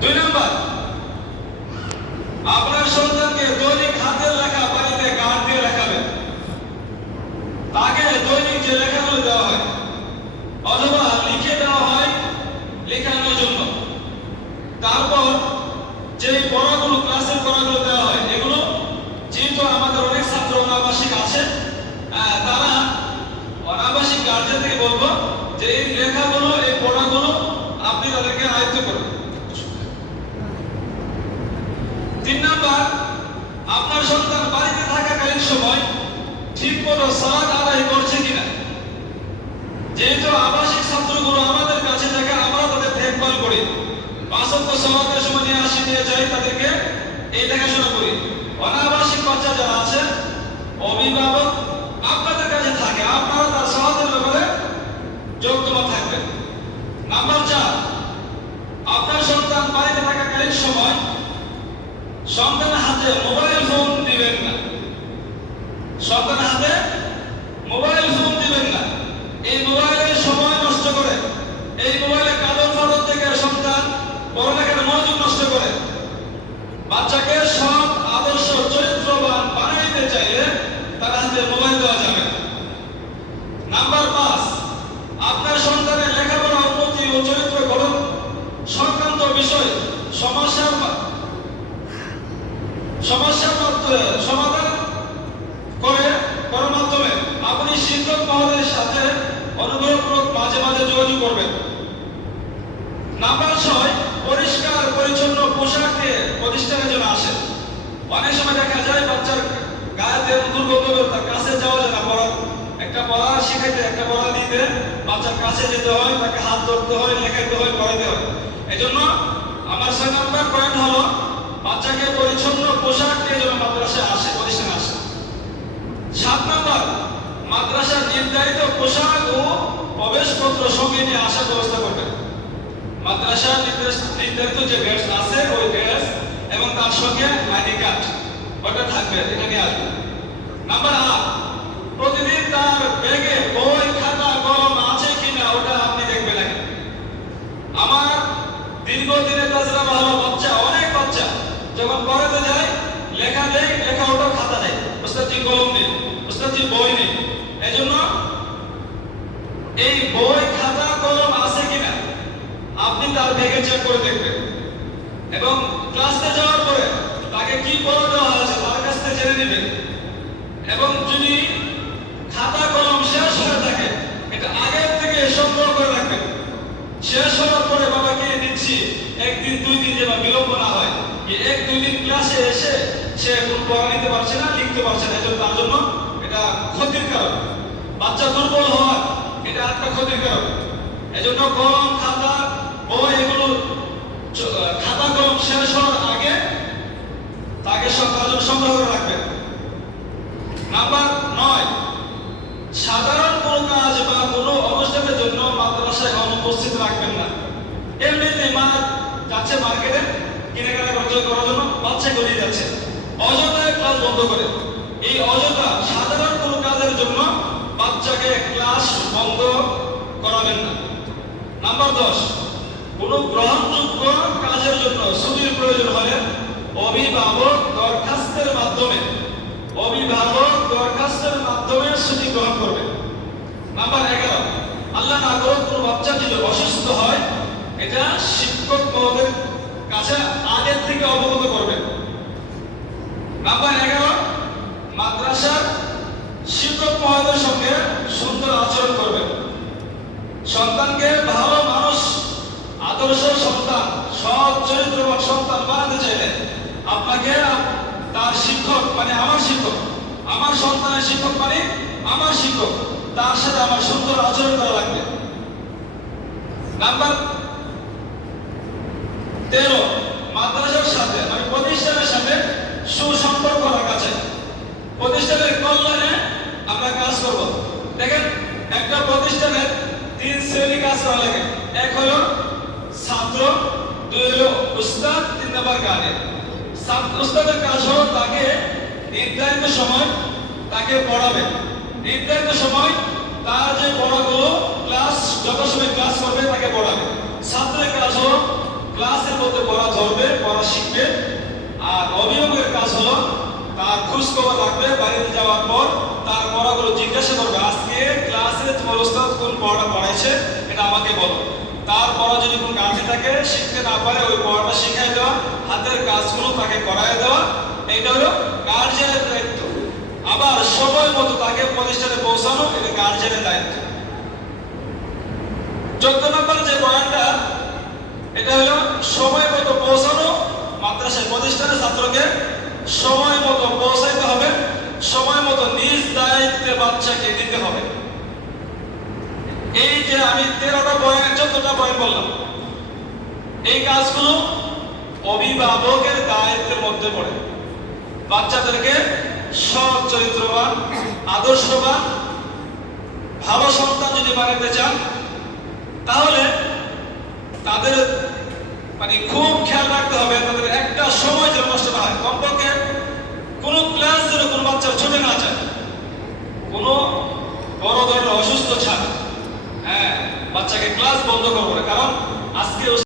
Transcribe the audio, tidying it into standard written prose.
2 number, আপনার সন্তানকে দৈনিক হাতের লেখা বাড়িতে কাঠ দিয়ে লেখাবেন। তাকে দৈনিক যে লেখাগুলো দেওয়া হয় অথবা লিখে দেওয়া হয় লেখানোর জন্য, তারপর যে পড়াগুলো ক্লাসের পড়াগুলো দেওয়া হয় এগুলো যেহেতু আমাদের অনেক ছাত্র অনাবাসিক আছে, তারা অনাবাসিক গার্জেন থেকে বলবো যে এই লেখাগুলো এই পড়াগুলো আপনি তাদেরকে আয়ত্ত করুন। 3 নাম্বার, আপনার সন্তান বাড়িতে থাকাকালীন সময় ঠিকমতো সালাত আদায় করছে কিনা। যেহেতু আবাসিক ছাত্রগুলো আমাদের কাছে থাকে, আমরা তাদের দেখভাল করি, 5 ওয়াক্ত সালাতের সময় নিয়ে আসি নিয়ে যাই, তাদেরকে এই দেখাশোনা করি। অনাবাসিক বাচ্চা যারা আছে, অভিভাবক আপনাদের কাছে থাকে, আপনারা তার সালাতের ব্যাপারে যোগ্যতা থাকবেন। নাম্বার 4, আপনার সন্তান বাড়িতে থাকাকালীন সময় সন্তানের হাতে মোবাইল ফোন দিবেন না। সন্তানের হাতে মোবাইল ফোন দিবেন না। এই মোবাইলে সময় নষ্ট করে, এই মোবাইলে কাদর ফাদর থেকে সন্তান পড়ালেখার মনোযোগ নষ্ট করে। বাচ্চাকে সৎ আদর্শ চরিত্রবান বানাইতে চাইলে তার হাতে মোবাইল দেওয়া যাবে। নাম্বার 5, আপনার সন্তানের লেখাপড়া উন্নতি ও চরিত্র গঠন সংক্রান্ত বিষয় সমস্যার সমাধান করার মাধ্যমে আপনি শিক্ষক মহোদয়ের সাথে অনুগ্রহপূর্বক মাঝে মাঝে যোগাযোগ করবেন। নাম্বার 6, পরিষ্কার পরিচ্ছন্ন পোশাক দিয়ে প্রতিষ্ঠানে যেন আসে। অনেক সময় দেখা যায় বাচ্চার গায়ে দুর্গন্ধ, তার কাছে যাওয়া যায় না। একটা পড়া শিখাইতে, একটা পড়া দিতে বাচ্চার কাছে যেতে হয়, তাকে হাত ধরতে হয়, লেখাইতে হয়, পড়াতে হয়। এই জন্য আমার 6 নাম্বার পয়েন্ট হলো বাচ্চাকে পরিচ্ছন্ন পোশাক দিয়ে যেন মাদ্রাসায় আসে, প্রতিষ্ঠানে আসে। 7 নাম্বার, মাদ্রাসার নির্ধারিত পোশাক ও প্রবেশপত্র সঙ্গে নিয়ে আসার ব্যবস্থা করবেন। মাদ্রাসার নির্ধারিত যে ড্রেস আছে ওই ড্রেস এবং তার সঙ্গে আইডি কার্ড ওটা থাকবে, এটা নিয়ে আসবে। নাম্বার 8, প্রতিদিন তার ব্যাগে বই খাতা কলম আছে কিনা ওটা আপনি দেখবেন আগে। আমার দীর্ঘদিনের তাজরাবা হলো বাচ্চা, অনেক বাচ্চা যখন পড়াতে যায় লেখা দেয়, লেখা ওটা খাতা দেয়, ওস্তাদজি কলম নেই, ওস্তাদজি বই নেই। এই জন্য এই বই খাতা কলম আছে কিনা আপনি তার ব্যাগে চেক করে দেখবেন এবং ক্লাসে যাওয়ার পরে তাকে কি পড়া দেওয়া হয়েছে তার কাছ থেকে জেনে নেবেন। এবং যদি খাতা কলম শেষ হয়ে থাকে এটা আগের থেকে সংগ্রহ করে রাখবেন। শেষ হওয়ার পরে বাবাকে দিচ্ছি, 1 দিন 2 দিন যেন বিলম্ব না হয়। 1-2 দিন ক্লাসে এসে সে কোন পড়া নিতে পারছে না, লিখতে পারছে না, তার জন্য এটা ক্ষতির কারণ। বাচ্চা দুর্বল হওয়ার এটা একটা ক্ষতির কারণ। এজন্য কলম খাতা বই এগুলো খাতা কলম শেষ হওয়ার আগে তাকে সংগ্রহ করে রাখবেন। নাম্বার 9, সাধারণ কোনো কাজ বা কোনো অনুষ্ঠানের জন্য মাদ্রাসায় অনুপস্থিত রাখবেন না। এমনিতে মা যাচ্ছে মার্কেটে কেনাকাটা করার জন্য, বাচ্চা গড়িয়ে যাচ্ছে, অযথায় ক্লাস বন্ধ করে। এই অযথা সাধারণ কোনো কাজের জন্য বাচ্চাকে ক্লাস বন্ধ করাবেন না। নাম্বার 10, কোনো গ্রহণযোগ্য কাজের জন্য ছুটির প্রয়োজন হলে অভিভাবক দরখাস্তের মাধ্যমে ছুটি গ্রহণ করবে। নাম্বার 11, আল্লাহ না করুক কোনো বাচ্চা যদি অসুস্থ হয় এটা শিক্ষক মহোদয়ের কাছে আগের থেকে অবগত করবেন। নাম্বার 11, মাদ্রাসার শিক্ষক মহোদয়ের সঙ্গে সুন্দর আচরণ করবেন। সন্তানকে ভালো মানুষ, আদর্শ সন্তান, সৎ চরিত্রবান সন্তান বানাতে চাইলে আপনাকে তার শিক্ষক মানে আমার শিক্ষক, আমার সন্তানের শিক্ষক মানে আমার শিক্ষক, তার সাথে আমার সুন্দর আচরণ করা লাগবে। নাম্বার 13, মাদ্রাসার সাথে মানে প্রতিষ্ঠানের সাথে সুসম্পর্ক রাখা চাই। প্রতিষ্ঠানের কল্যাণে আমরা কাজ করব। দেখেন একটা প্রতিষ্ঠানের 3 শ্রেণী কাজ করা লাগে। 1 হলো ছাত্র, 2 হলো উস্তাদ, 3 নাম্বার গার্ডিয়ান। উস্তাদের কাজ হলো তাকে নির্ধারিত সময় তাকে পড়াবে, নির্ধারিত সময় তার যে পড়াগুলো ক্লাস যত সময় ক্লাস করবে তাকে পড়াবে। ছাত্রের কাজ হলো ক্লাসের মধ্যে পড়া খোঁজ খবর রাখবে, বাড়িতে যাওয়ার পর তার পড়াগুলো জিজ্ঞাসা করবে, আজকে ক্লাসে তোমার ওস্তাদ কোন পড়াটা পড়াইছে এটা আমাকে বলো। তার পড়া যদি কোনো কাজে থাকে, শিখতে না পারে ওই পড়াটা শিখাই দেওয়া, হাতের কাজগুলো তাকে করায় দেওয়া, এটা হলো গার্জিয়ানের দায়িত্ব। আবার সময় মতো তাকে প্রতিষ্ঠানে পৌঁছানো, এটা গার্জিয়ানের দায়িত্ব। 14 নম্বর যে পয়েন্টটা, এটা হলো সময় মতো পৌঁছানো। মাদ্রাসায় প্রতিষ্ঠানে ছাত্রকে সময় মতো পৌঁছাইতে হবে, সময় মতো নিজ দায়িত্বে বাচ্চাকে দিতে হবে। এই যে আমি 13টা পয়েন্ট 14টা পয়েন্ট বললাম, এই কাজগুলো অভিভাবকের দায়িত্বের মধ্যে পড়ে। বাচ্চাদেরকে সৎ চরিত্রবান, আদর্শবান, ভালো সন্তান যদি বানাতে চান, তাহলে তাদের খুব খেয়াল রাখতে হবে তাদের একটা সময় যেন নষ্ট না হয়। কমপক্ষে কোনো ক্লাস যেন কোনো বাচ্চার ছুটে না যায়, কোনো বড় ধরনের অসুস্থ ছাড়া। হ্যাঁ, বাচ্চাকে ক্লাস বন্ধ করবো না, কারণ আজকে